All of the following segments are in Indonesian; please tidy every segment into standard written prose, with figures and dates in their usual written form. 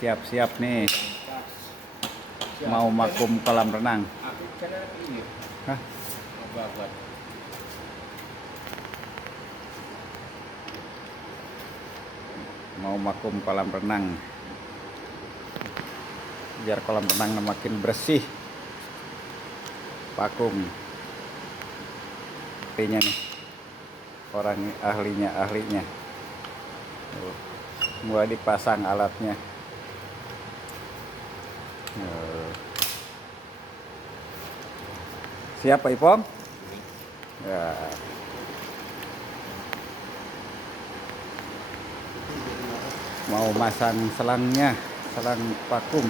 siap-siap nih mau makum kolam renang. Hah? Mau makum kolam renang biar kolam renang makin bersih. Vakum nih orang ahlinya mulai dipasang alatnya. Siap Pak Ipong? Ya. Mau masang selangnya, selang vakum.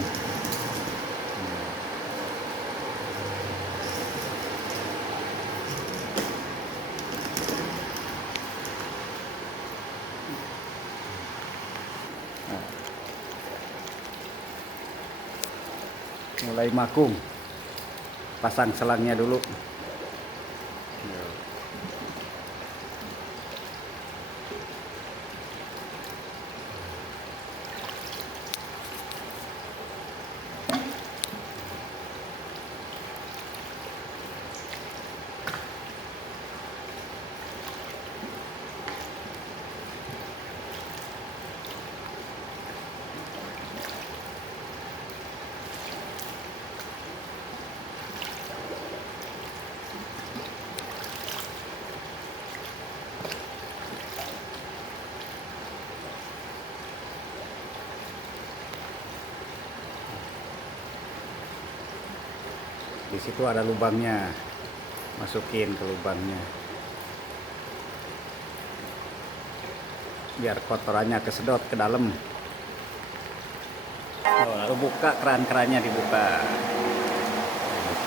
Mulai makum, pasang selangnya dulu. Di situ ada lubangnya, masukin ke lubangnya biar kotorannya kesedot ke dalam. Lalu buka keran-kerannya, dibuka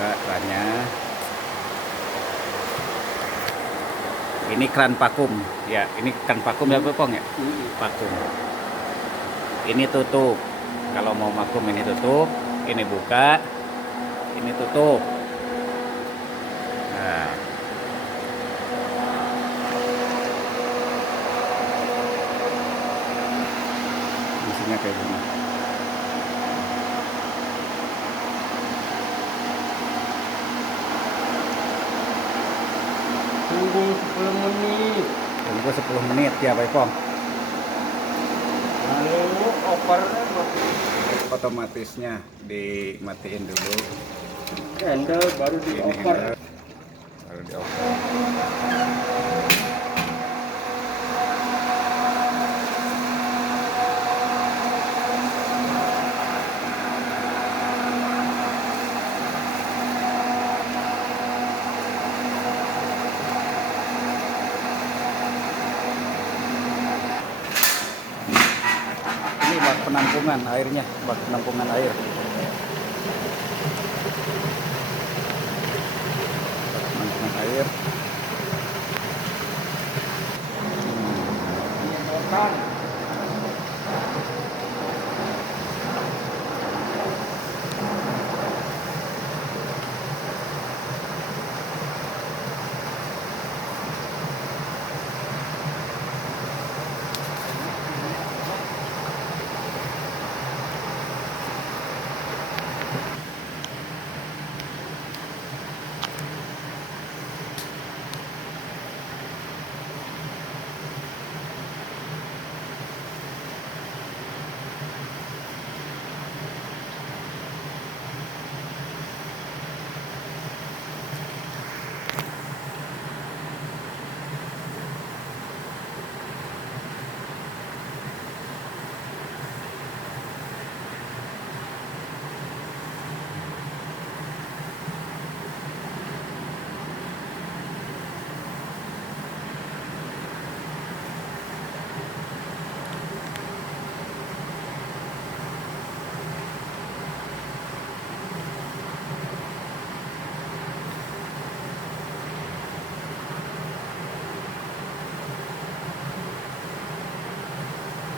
kerannya. Ini keran vakum ya, ini keran vakum ya Pong ya, vakum. Ini tutup, kalau mau vakum ini tutup, ini buka, ini tutup. Nah, isinya kayak gini. Tunggu 10 menit. Tunggu 10 menit ya Pak Ipong. Lalu opernya mati. Otomatisnya dimatiin dulu. Handle baru dioper. Baru dioper. Ini bak penampungan airnya, bak penampungan air. Bak penampungan air.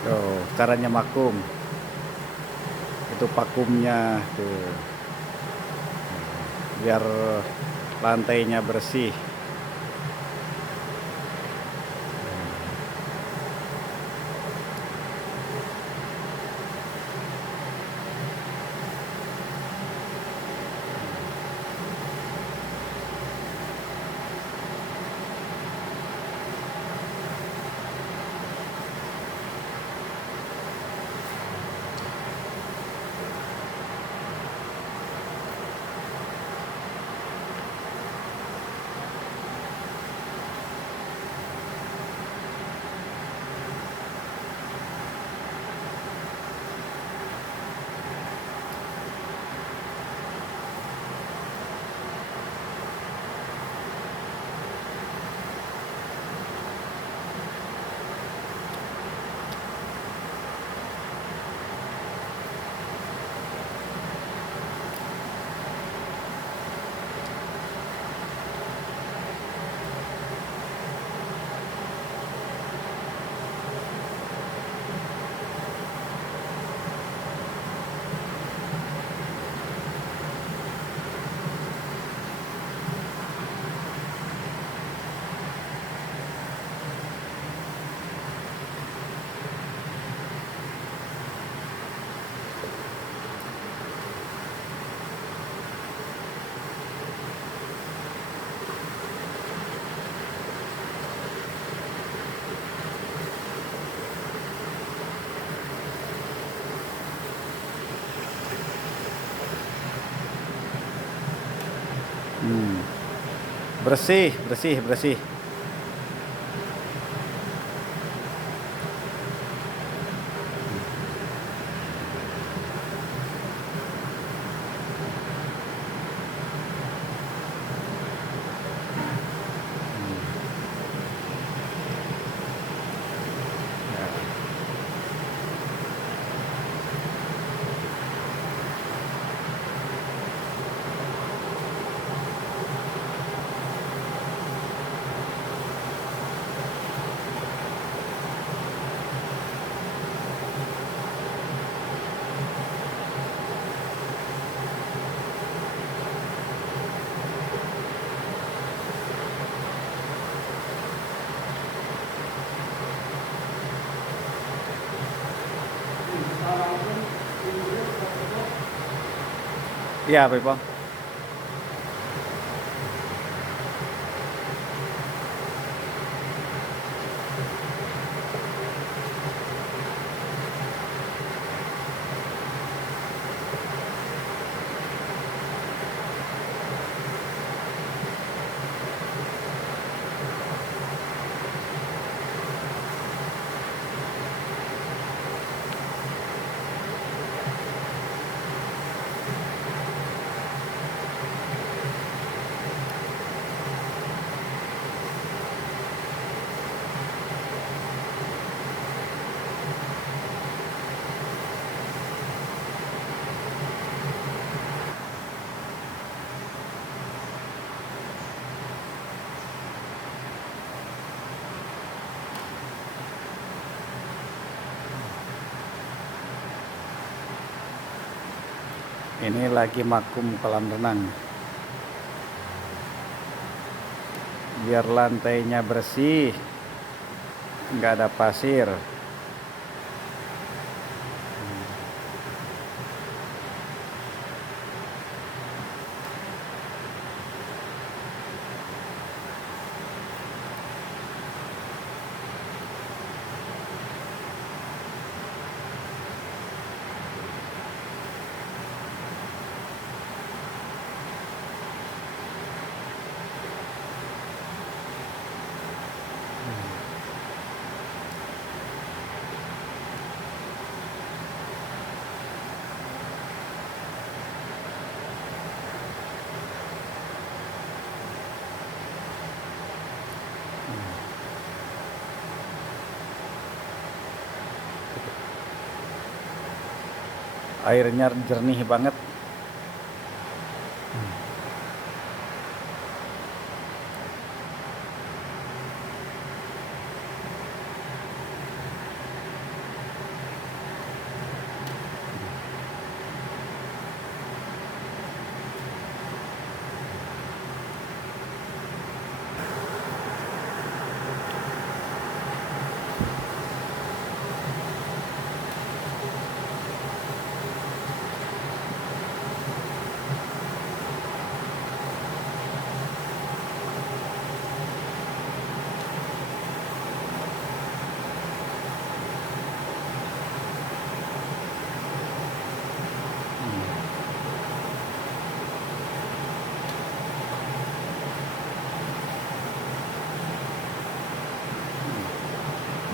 Tuh, caranya vakum. Itu vakumnya tuh. Biar lantainya bersih. Bersih, bersih, bersih. Iya, Bang. Ini lagi vakum kolam renang. Biar lantainya bersih, nggak ada pasir. Airnya jernih banget.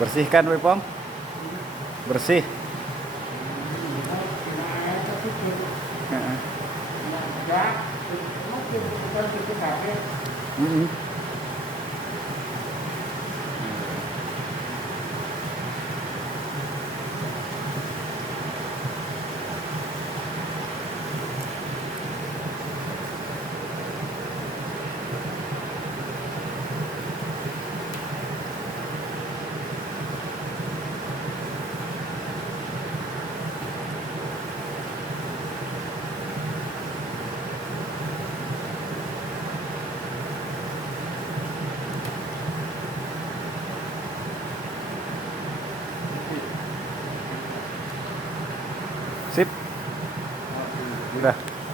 Bersihkan, Bang. Bersih. Heeh. Mm-mm. Sip. Udah.